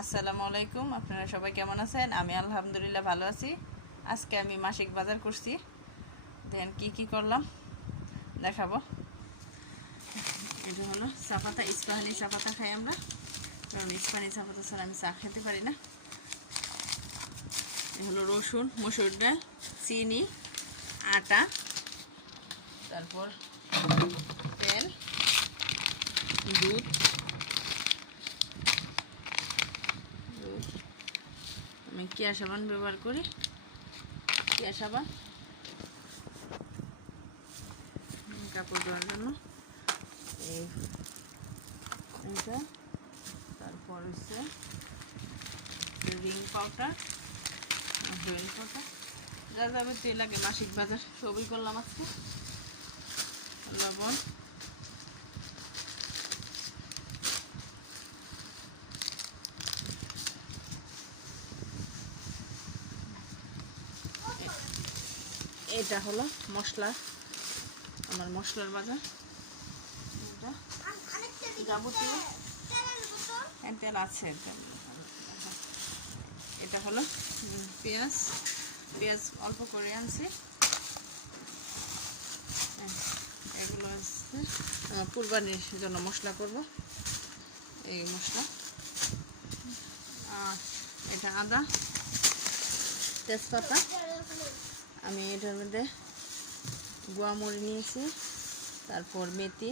আসসালামু আলাইকুম, আপনারা সবাই কেমন আছেন? আমি আলহামদুলিল্লাহ ভালো আছি। আজকে আমি মাসিক বাজার করছি। দেন কি কি করলাম? দেখাবো। এটা হলো চাপাতা, ইস্পাহানি চাপাতা খাই আমরা। কারণ ইস্পাহানি চাপাতা ছাড়া আমি চা খেতে পারি না। এ হলো রসুন, মসুর ডাল, চিনি, আটা, তারপর তেল, দুধ আমি কেয়া সাবান ব্যবহার করি। কেয়া সাবান। কাপড় ধোয়ার জন্য। এই, এইটা। তারপর হচ্ছে রিং পাউডার হুইল পাউডার। যা যাবে তেল লাগে, মাসিক বাজার, সবই করলাম আজকে। লবণ। এটা হলো মশলা আমার মশলার বাজার এটা যাবতীয়। হ্যাঁ, তেল আছে এটা হলো পেঁয়াজ। পেঁয়াজ অল্প করে আনছি। হ্যাঁ, এগুলো হচ্ছে কুরবানির জন্য মশলা করব। এই মশলা। আর এটা আদা তেজপাতা। আমি এটার মধ্যে গুয়ামরি নিয়েছি, তারপর মেথি,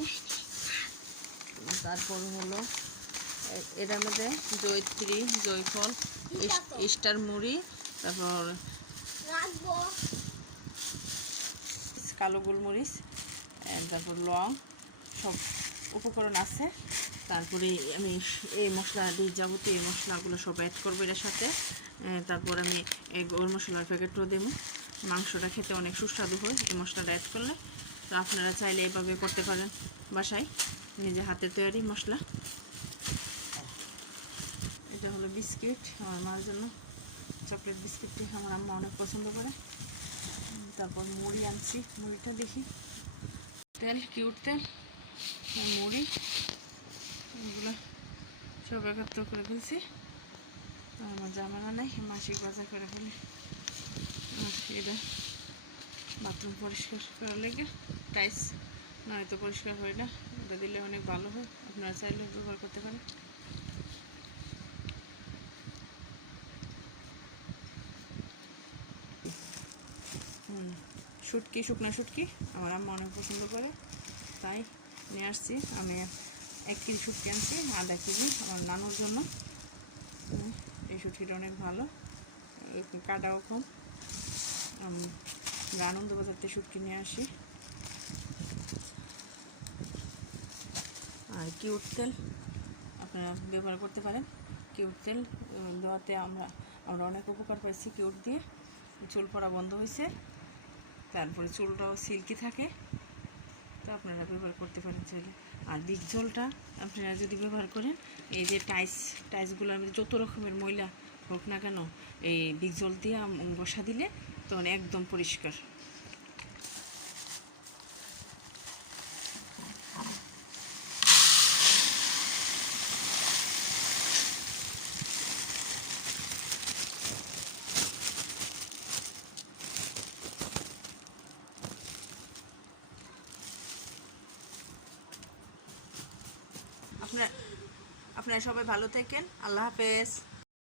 তারপর হলো এটার মধ্যে জয়ত্রী, জয়ফল, ইস- স্টার মুড়ি, তারপর কালো গোলমরিচ তারপর লং, সব উপকরণ আছে। তারপরে আমি এই মশলা দিয়ে যাবতীয় এই মশলাগুলো সব অ্যাড করব এটার সাথে। তারপর আমি এই গরম মশলার প্যাকেটও দেবো। মাংসটা খেতে অনেক সুস্বাদু হয়, এই মশলাটা অ্যাড করলে। তো আপনারা চাইলে এভাবে করতে পারেন বাসায়। নিজে হাতে তৈরি মশলা। এটা হলো বিস্কিট আমার মার জন্য। চকলেট বিস্কিটটি আমার আম্মা অনেক পছন্দ করে। তারপর মুড়ি আনছি, মুড়িটা দেখি। তেল, কিউট তেল মুড়ি। এগুলো সব একাত্তর করে ফেলছি। আমার জামানা নাই, মাসিক বাজার করে ফেলে। এটা বাথরুম পরিষ্কার করার লেগে। টাইস নয়তো পরিষ্কার হয় না, এটা দিলে অনেক ভালো হয়। আপনারা চাইলে ব্যবহার করতে পারেন। শুটকি শুকনা শুটকি আমার আম্মা অনেক পছন্দ করে। তাই নিয়ে আসছি। আমি এক কেজি শুটকি আনছি, আধা কেজি আমার নানুর জন্য। এই শুটকিটা অনেক ভালো কাটাও কম। আমি আনন্দবাজার থেকে শুটকি নিয়ে আসি। আর কিউট তেল আপনারা ব্যবহার করতে পারেন। কিউট তেল দেওয়াতে আমরা আমরা অনেক উপকার পাইছি কিউট দিয়ে। চুল পড়া বন্ধ হয়েছে তারপরে চুলটাও সিল্কি থাকে। তো আপনারা ব্যবহার করতে পারেন চাইলে। আর দিক জলটা আপনারা যদি ব্যবহার করেন, এই যে টাইস টাইসগুলোর মধ্যে যত রকমের ময়লা হোক না কেন, এই দিক জল দিয়ে বসা দিলে তখন একদম পরিষ্কার। আপনারা আপনারা সবাই ভালো থাকেন। আল্লাহ হাফেজ।